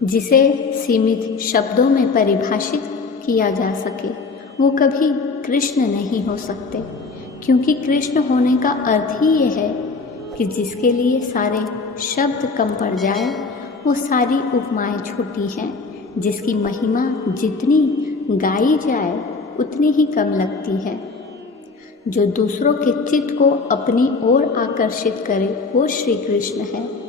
जिसे सीमित शब्दों में परिभाषित किया जा सके, वो कभी कृष्ण नहीं हो सकते, क्योंकि कृष्ण होने का अर्थ ही ये है कि जिसके लिए सारे शब्द कम पड़ जाए, वो सारी उपमाएं छोटी हैं, जिसकी महिमा जितनी गाई जाए उतनी ही कम लगती है, जो दूसरों के चित्त को अपनी ओर आकर्षित करे वो श्री कृष्ण है।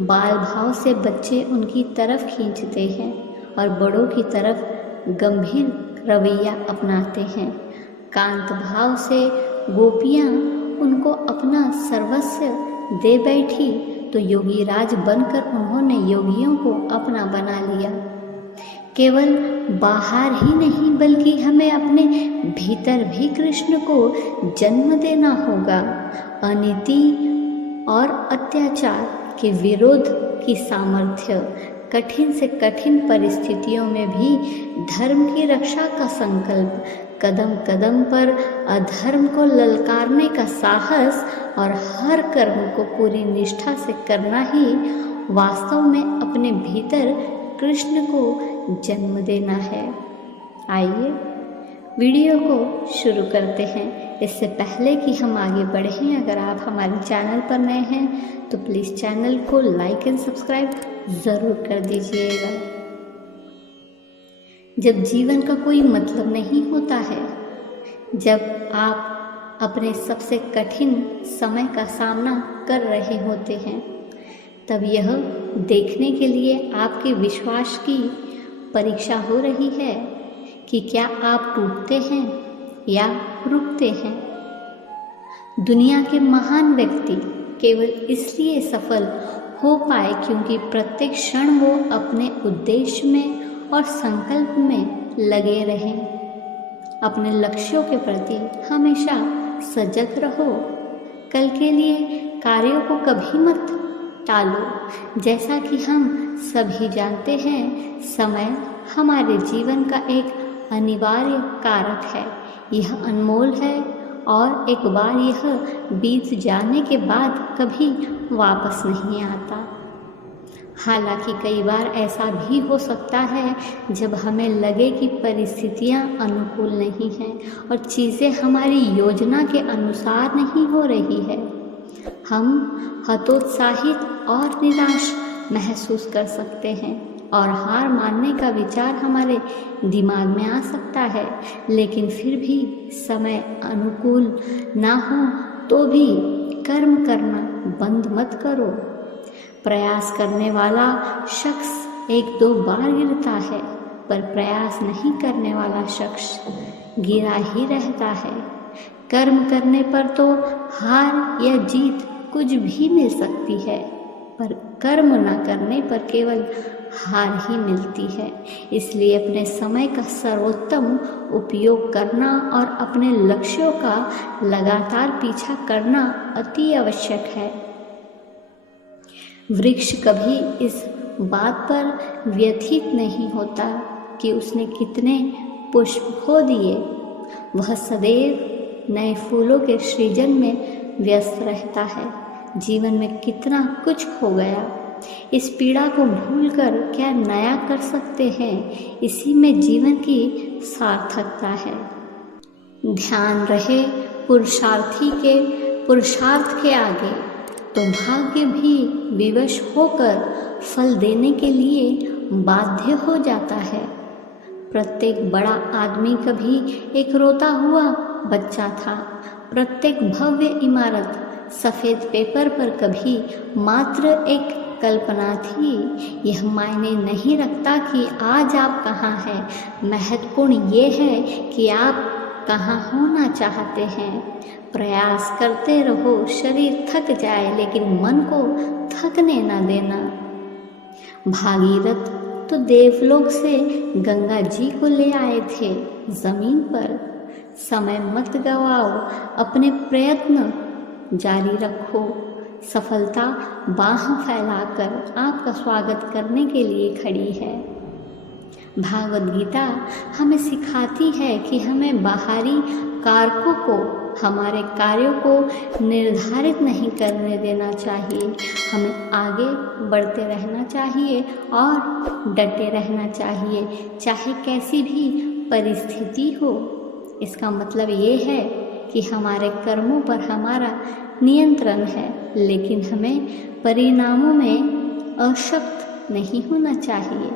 बाल भाव से बच्चे उनकी तरफ खींचते हैं और बड़ों की तरफ गंभीर रवैया अपनाते हैं। कांत भाव से गोपियाँ उनको अपना सर्वस्व दे बैठी तो योगीराज बनकर उन्होंने योगियों को अपना बना लिया। केवल बाहर ही नहीं बल्कि हमें अपने भीतर भी कृष्ण को जन्म देना होगा। अनीति और अत्याचार के विरोध की सामर्थ्य, कठिन से कठिन परिस्थितियों में भी धर्म की रक्षा का संकल्प, कदम कदम पर अधर्म को ललकारने का साहस और हर कर्म को पूरी निष्ठा से करना ही वास्तव में अपने भीतर कृष्ण को जन्म देना है। आइए वीडियो को शुरू करते हैं। इससे पहले कि हम आगे बढ़ें, अगर आप हमारे चैनल पर नए हैं तो प्लीज़ चैनल को लाइक एंड सब्सक्राइब ज़रूर कर दीजिएगा। जब जीवन का कोई मतलब नहीं होता है, जब आप अपने सबसे कठिन समय का सामना कर रहे होते हैं, तब यह देखने के लिए आपके विश्वास की परीक्षा हो रही है कि क्या आप टूटते हैं या रुकते हैं। दुनिया के महान व्यक्ति केवल इसलिए सफल हो पाए क्योंकि प्रत्येक क्षण वो अपने उद्देश्य में और संकल्प में लगे रहे। अपने लक्ष्यों के प्रति हमेशा सजग रहो। कल के लिए कार्यों को कभी मत टालो। जैसा कि हम सभी जानते हैं, समय हमारे जीवन का एक अनिवार्य कारक है। यह अनमोल है और एक बार यह बीत जाने के बाद कभी वापस नहीं आता। हालांकि कई बार ऐसा भी हो सकता है जब हमें लगे कि परिस्थितियां अनुकूल नहीं हैं और चीज़ें हमारी योजना के अनुसार नहीं हो रही है। हम हतोत्साहित और निराश महसूस कर सकते हैं और हार मानने का विचार हमारे दिमाग में आ सकता है। लेकिन फिर भी समय अनुकूल ना हो तो भी कर्म करना बंद मत करो। प्रयास करने वाला शख्स एक दो बार गिरता है, पर प्रयास नहीं करने वाला शख्स गिरा ही रहता है। कर्म करने पर तो हार या जीत कुछ भी मिल सकती है, पर कर्म न करने पर केवल हार ही मिलती है। इसलिए अपने समय का सर्वोत्तम उपयोग करना और अपने लक्ष्यों का लगातार पीछा करना अति आवश्यक है। वृक्ष कभी इस बात पर व्यथित नहीं होता कि उसने कितने पुष्प खो दिए। वह सदैव नए फूलों के सृजन में व्यस्त रहता है। जीवन में कितना कुछ खो गया, इस पीड़ा को भूलकर क्या नया कर सकते हैं, इसी में जीवन की सार्थकता है। ध्यान रहे पुरुषार्थ के आगे तो भाग्य भी विवश होकर फल देने के लिए बाध्य हो जाता है। प्रत्येक बड़ा आदमी कभी एक रोता हुआ बच्चा था। प्रत्येक भव्य इमारत सफ़ेद पेपर पर कभी मात्र एक कल्पना थी। यह मायने नहीं रखता कि आज आप कहाँ हैं, महत्वपूर्ण ये है कि आप कहाँ होना चाहते हैं। प्रयास करते रहो, शरीर थक जाए लेकिन मन को थकने न देना। भागीरथ तो देवलोक से गंगा जी को ले आए थे जमीन पर। समय मत गवाओ, अपने प्रयत्न जारी रखो। सफलता बाह फैलाकर आपका स्वागत करने के लिए खड़ी है। भागवत गीता हमें सिखाती है कि हमें बाहरी कारकों को हमारे कार्यों को निर्धारित नहीं करने देना चाहिए। हमें आगे बढ़ते रहना चाहिए और डटे रहना चाहिए, चाहे कैसी भी परिस्थिति हो। इसका मतलब ये है कि हमारे कर्मों पर हमारा नियंत्रण है, लेकिन हमें परिणामों में अशक्त नहीं होना चाहिए।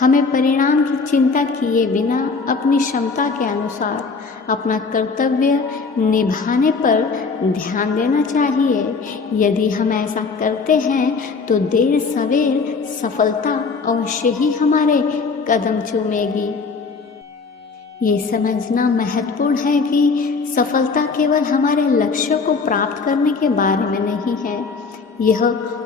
हमें परिणाम की चिंता किए बिना अपनी क्षमता के अनुसार अपना कर्तव्य निभाने पर ध्यान देना चाहिए। यदि हम ऐसा करते हैं तो देर सवेर सफलता अवश्य ही हमारे कदम चूमेगी। ये समझना महत्वपूर्ण है कि सफलता केवल हमारे लक्ष्यों को प्राप्त करने के बारे में नहीं है, यह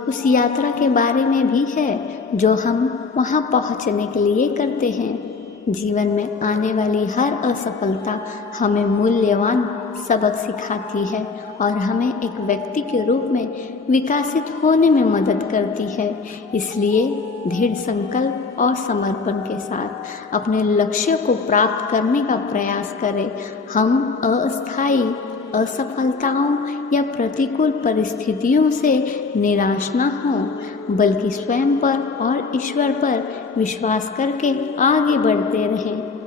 उस यात्रा के बारे में भी है जो हम वहाँ पहुँचने के लिए करते हैं। जीवन में आने वाली हर असफलता हमें मूल्यवान सबक सिखाती है और हमें एक व्यक्ति के रूप में विकसित होने में मदद करती है। इसलिए दृढ़ संकल्प और समर्पण के साथ अपने लक्ष्य को प्राप्त करने का प्रयास करें। हम अस्थायी असफलताओं या प्रतिकूल परिस्थितियों से निराश न हों, बल्कि स्वयं पर और ईश्वर पर विश्वास करके आगे बढ़ते रहें।